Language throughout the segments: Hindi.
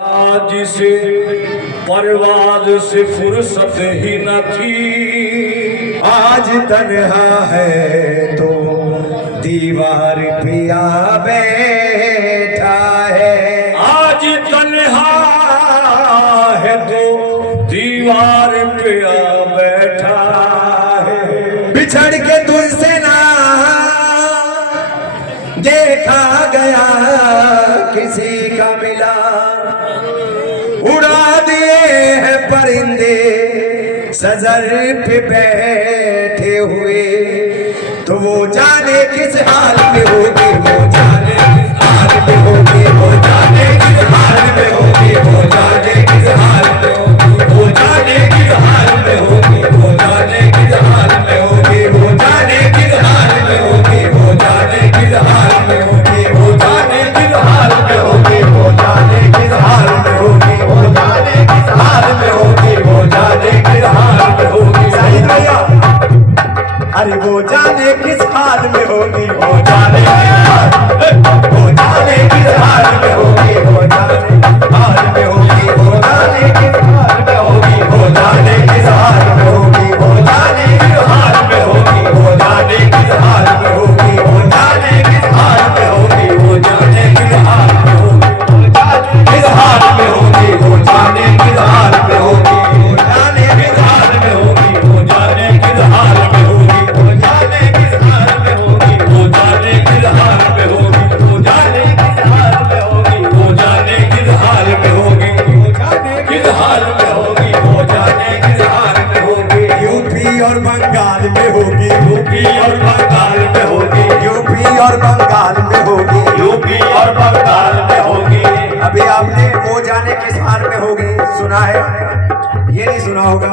आज से परवाज से फुर्सत ही न थी। आज तन्हा है तो दीवार पिया बैठा है। आज तन्हा है तो दीवार पिया बैठा है। बिछड़ के तुझसे ना देखा गया किसी का मिला। उड़ा दिए हैं परिंदे सजर पे बैठे हुए। तो वो जाने किस हाल में होगी, वो जाने किस हाल में होगी, वो जाने किस हाल में होगी, वो जाने किस हाल में होगी, वो जाने किस हाल में होगी, वो जाने किस हाल में होगी, वो जाने किस हाल में होगी, वो जाने किस हाल में होगी, वो जाने किस हाल में होगी, वो जाने किस हाल में होगी, वो जाने किस हाल में होगी, वो जाने किस हाल में होगी। सही भैया, अरे वो जाने किस हाल में होगी, वो जाने वो जाने किस हाल में होगी, वो जाने हाल में होगी, वो जाने किस हाल में होगी, वो जाने किस हाल में होगी, वो जाने किस हाल में होगी, वो जाने किस हाल में होगी, वो जाने किस हाल में होगी, वो जाने किस हाल में होगी, वो जाने किस हाल में होगी, वो जाने किस हाल में होगी, वो जाने किस हाल में होगी, वो जाने किस हाल में होगी, वो जाने किस हाल में होगी, वो जाने किस हाल में होगी, वो जाने किस हाल में होगी, वो जाने किस हाल में होगी, वो जाने किस हाल में होगी, वो जाने किस हाल में होगी। यूपी और बंगाल में होगी, यूपी और बंगाल में होगी, यूपी और बंगाल में होगी, यूपी और बंगाल में होगी। अभी आपने वो जाने किस हाल में होगी सुना है? ये नहीं सुना होगा।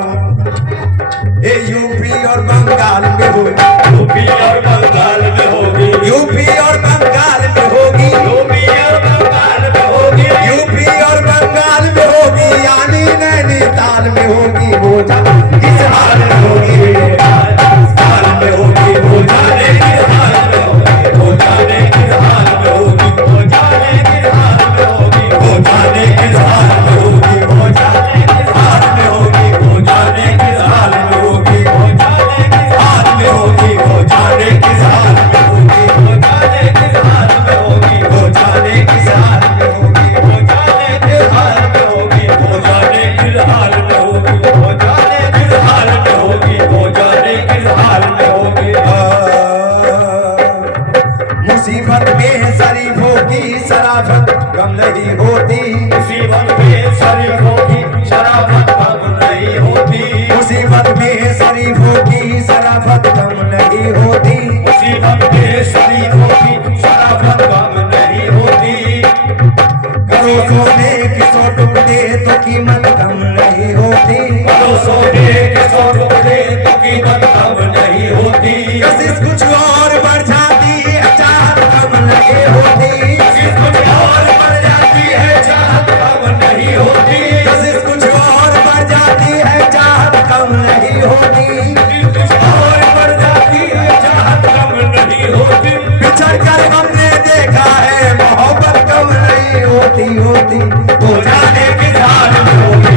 ये यूपी और बंगाल में होगी, यूपी और बंगाल में होगी, यूपी और बंगाल में होगी, यूपी और बंगाल में होगी, यूपी और बंगाल में होगी, यानी नैनीताल में होगी। वो जाने किस हाल में होगी, हाल में होगी, वो जाने किस हाल में होगी, वो जाने किस हाल में होगी, वो जाने किस हाल में होगी, वो जाने किस हाल में होगी, वो जाने किस हाल में होगी, वो जाने किस हाल में होगी, वो जाने किस हाल में होगी, वो जाने किस हाल में होगी, वो जाने किस हाल में होगी, वो जाने किस हाल में होगी, वो जाने किस हाल में होगी, वो जाने किस हाल में होगी, वो जाने किस हाल में होगी, वो जाने किस हाल में होगी। मुसीबत में शरीफों की शराफत कम नहीं होती, मुसीबत में शरीफों की शराफत कम नहीं होती, मुसीबत में शरीफों की शराफत कम नहीं होती। मुसीबत में शरीफों की शराफत कम नहीं होती। करो सोने की सौ टुकड़े तो कीमत कम नहीं होती, करो सोने के सौ टुकड़े तो कीमत कम नहीं होती। कशिश कुछ और बढ़ जाती है, चाहत कम नहीं होती, कशिश कुछ और बढ़ जाती है, चाहत कम नहीं होती, कशिश कुछ और बढ़ जाती है, चाहत कम नहीं होती। कशिश कुछ और बढ़ जाती है, चाहत कम नहीं होती। बिछड़ कर हमने देखा है, मोहब्बत कम नहीं होती। वो जाने किस हाल में होगी,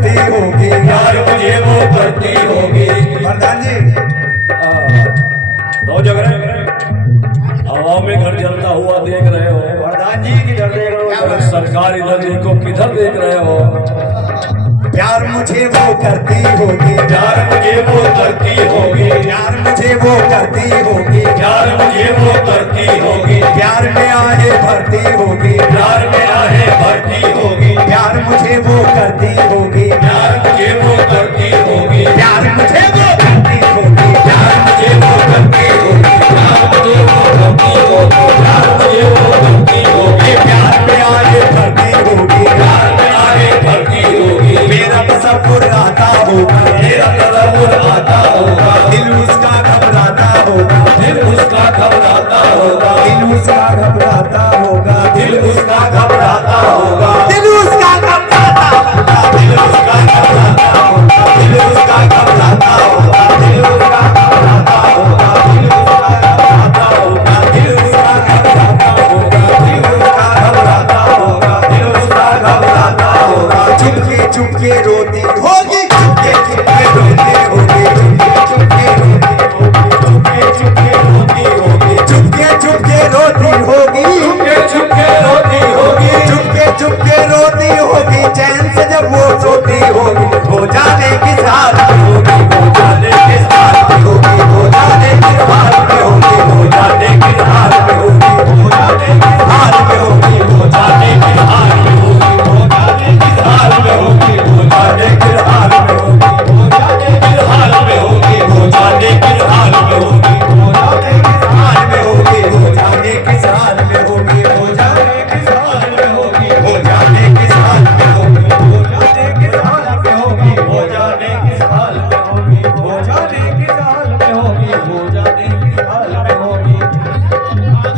करती होगी, प्यार मुझे वो करती होगी। प्रधान जी दो जगह हवा में घर जलता हुआ देख रहे हो, प्रधान जी किधर देख रहे हो? सरकार इधर देखो, किधर देख रहे हो? प्यार मुझे वो करती होगी, प्यार मुझे वो करती होगी, प्यार मुझे वो करती होगी, प्यार मुझे वो करती होगी, प्यार में आहे भरती होगी, प्यार में आहे भरती होगी, प्यार मुझे वो करती होगी, प्यार मुझे वो करती होगी, प्यार मुझे वो करती होगी, प्यार मुझे वो करती होगी, प्यार मुझे वो करती होगी, प्यार मुझे वो करती होगी, प्यार में आहे भरती होगी, प्यार में आहे भरती होगी। मेरा तसव्वुर आता होगा, मेरा तसव्वुर आता होगा, दिल उसका घबराता होगा, दिल उसका घबराता होगा, दिल उसका घबराता होगा, दिल उसका घबराता होगा, दिल उसका घबराता होगा, दिल उसका घबराता होगा, दिल उसका घबराता होगा, दिल उसका घबराता होगा, दिल उसका घबराता होगा, दिल उसका घबराता होगा, दिल उसका घबराता होगा, दिल उसका घबराता होगा। चुपके चुपके रोती होगी, चुपके चुपके रोती होगी, चुपके चुपके रोती होगी, चुपके चुपके रोती होगी, चुपके चुपके रोती चुपके चुपके रोती होगी, होगी, चुपके चुपके रोती होगी, चैन से जब वो सोती होगी, हो जाने किस हाल में होगी, हो जाने किस हाल में होगी, हो जाने किस हाल में होगी, हो जाने किस हाल में होगी, हो जाने किस हाल में होगी, हो जाने के हाल में होगी, हो जाने के हाल में होगी, हो जाने के हाल में होगी, हो जाने के हाल में होगी, हो जाने के हाल में होगी, हो जाने के हाल में होगी, हो जाने किस हाल में होगी, हो जाने किस हाल में होगी, हो जाने किस हाल में होगी, हो जाने के हाल में होगी, हो जाने के हाल में होगी, हो जाने के हाल में होगी, हो जाने के हाल में होगी,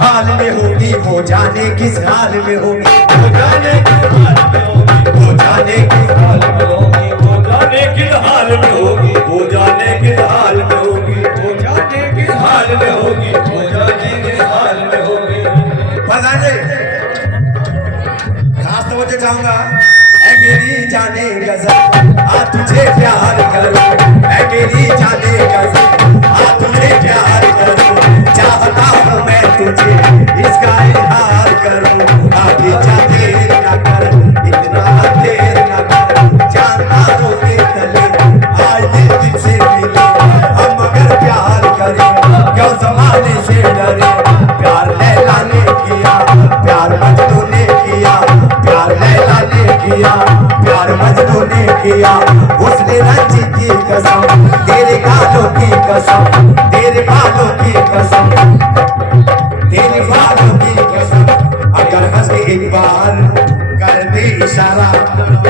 हाल में होगी, हो जाने किस हाल में होगी, हो जाने के हाल में होगी, हो जाने किस हाल में होगी, हो जाने के हाल में होगी, हो जाने के हाल में होगी, हो जाने के हाल में होगी, हो जाने के हाल में होगी। प्रधान जी खास तवज्जो चाहूंगा, ऐ मेरी जाने गजल आ तुझे प्यार करूं, ऐ मेरी जाने गजल आ तुझे प्यार करूं, चाहता हूं मैं तुझे इसका इजहार करूं, आगे जा देर न कर, इतना देर न कर, जानता रोके तले आज दिल तुझसे मिले, हम मगर प्यार करें क्यों जमाने से डरे, प्यार लैला ने किया, प्यार मजनू ने किया, प्यार लैला ने किया, प्यार मजनू ने किया, उसने रंजी की कसम, तेरे गालों की कसम, तेरे बालों की कसम, तेरे बालों की कसम, अगर हंस के एक बार कर दे इशारा,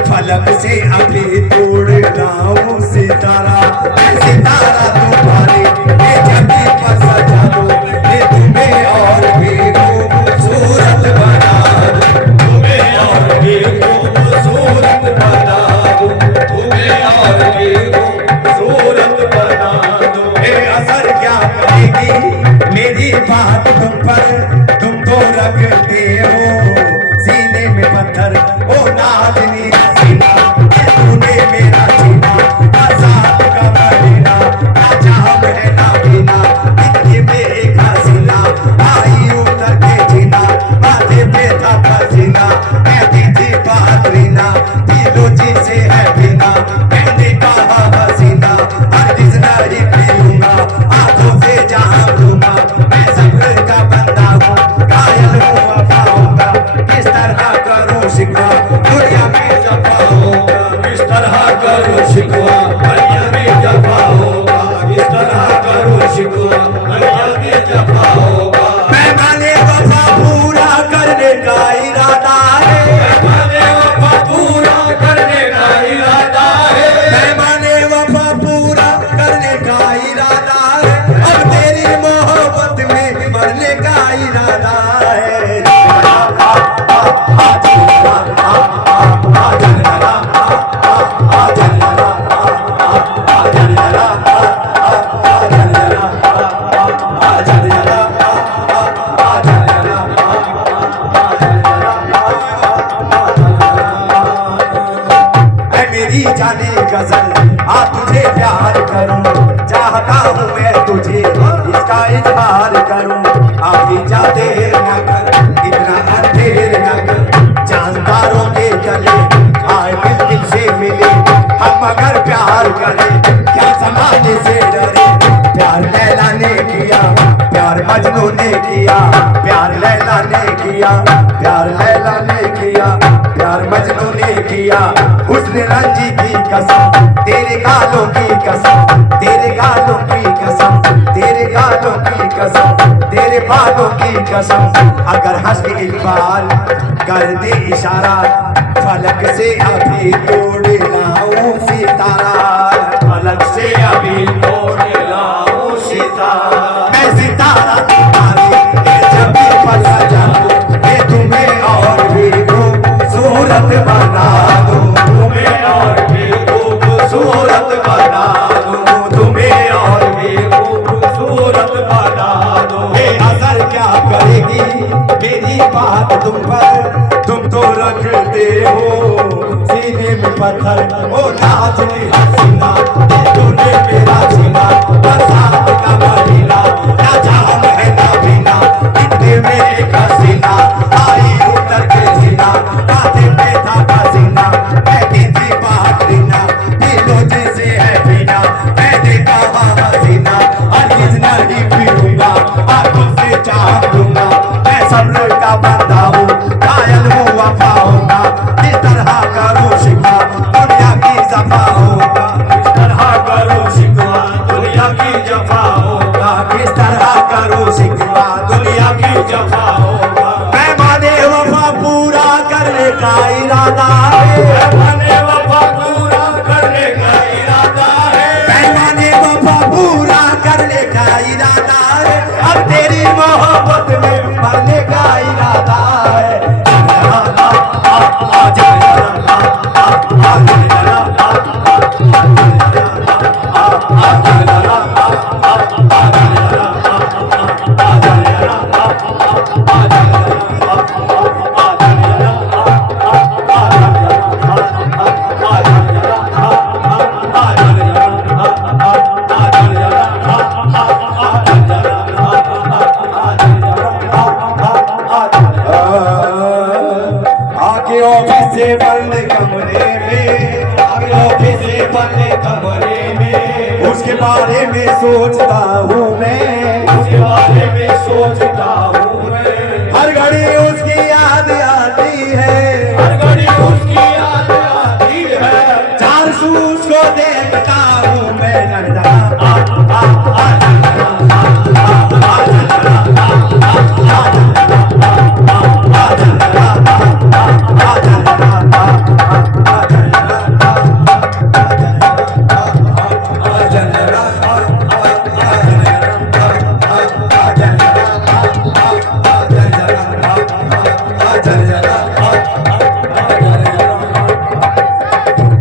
फलक से अभी तोड़ना वो सितारा, ऐ सितारा तुम्हारे ये जमी पर सजा दो, ये तुम्हें और भी खूबसूरत बना दो, तुम्हें और भी खूबसूरत बना दूं, तुम्हें और भी खूबसूरत बना दूं। ये असर क्या करेगी मेरी बात तुम पर, तुम तो रखते हो सीने में पत्थर, ओ नाजनी हसीना, ये तूने मेरा जीना आजाद का महीना, ना जाम है ना पीना, इतनी बेहसीना आई उतर के जीना, माथे पे था पसीना, कहती थी बहादरीना, दिलो जी से है बिना, मैंने कहा हसीना, हरगिज़ नहीं पीऊंगा, आंखों से जहां लूंगा, मैं सब्र का बंदा हूँ, घायल हूँ वफाओं का, किस तरह करूँ शिकवा, दुनिया में जफा होगा, किस तरह करूं शिकवा, दुनिया में जफा होगा, किस तरह करूं शिकवा, दुनिया में जफा होगा। पैमाने वफा पूरा करने का इरादा है, मैंने वफा पूरा करने का इरादा है, पैमाने वफा पूरा करने का इरादा है, अब तेरी मोहब्बत में मरने का इरादा है। गाने गजल आ तुझे प्यार करूं, चाहता हूँ मैं तुझे इसका इजहार करूं। आगे जा देर न कर, इतना अंधेर न कर, जानदारों के गले आए दिल दिल से मिले। हम अगर प्यार करें क्या जमाने से डरे। प्यार लैला ने किया, प्यार मजनू ने किया, प्यार लैला ने किया, प्यार लैला ने किया, प्यार मजनू ने किया। उसने रंजी की कसम, तेरे गालों की कसम, तेरे गालों की कसम, तेरे गालों की कसम, तेरे बालों की कसम। अगर हंस के इकबाल कर दे इशारा, फलक से अभी तोड़ लाऊं सितारा, फलक से अभी तोड़ लाऊं सितारा। मैं सितारा तुम्हारी ये जब भी फंसा जाऊं, ये तुम्हें और भी खूबसूरत बना दूं, तुम्हें और भी खूबसूरत बना दूं, तुम्हें और भी खूबसूरत बना दूं। ये असर क्या करेगी मेरी बात तुम पर, तुम तो रखते हो सीने में पत्थर। ओ नाचनी हसीना ये तूने मेरा सीना, बरसात का महीना ना जाम है ना पीना, इतने में एक हसीना आई उतर के सीना, कांधे पे था पसीना, बैठी थी बाहरीना, दिलो जिसे है पीना। मैंने कहा हसीना हरगिज़ नहीं पीऊंगा, आंखों से चाह दूंगा। मैं सब्र का बंदा हूँ, कायल हूँ वफा होगा, इस तरह करूँ शिकवा दुनिया की जफा होगा, इस तरह करूँ शिकवा दुनिया की जफा होगा, किस तरह करूँ शिकवा दुनिया की जफा होगा। पैमाने वफा पूरा करने का इरादा है, पैमाने वफा पूरा करने का इरादा है, पैमाने वफा पूरा करने का इरादा है। अब तेरी मोहब्बत में मरने का इरादा है। आगे ऑफिस से बंद कमरे में, आगे ऑफिस से बंद कमरे में, उसके बारे में सोचता हूँ मैं, उसके बारे में सोचता हूँ मैं। हर घड़ी उसकी याद आती है, हर घड़ी उसकी याद आती है। चार सू उसको देखता हूँ मैं,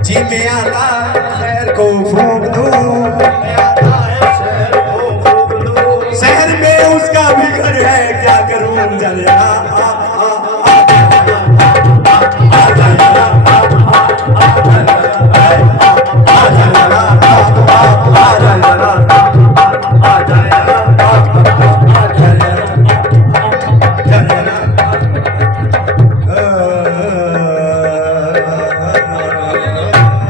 जी में आता खैर को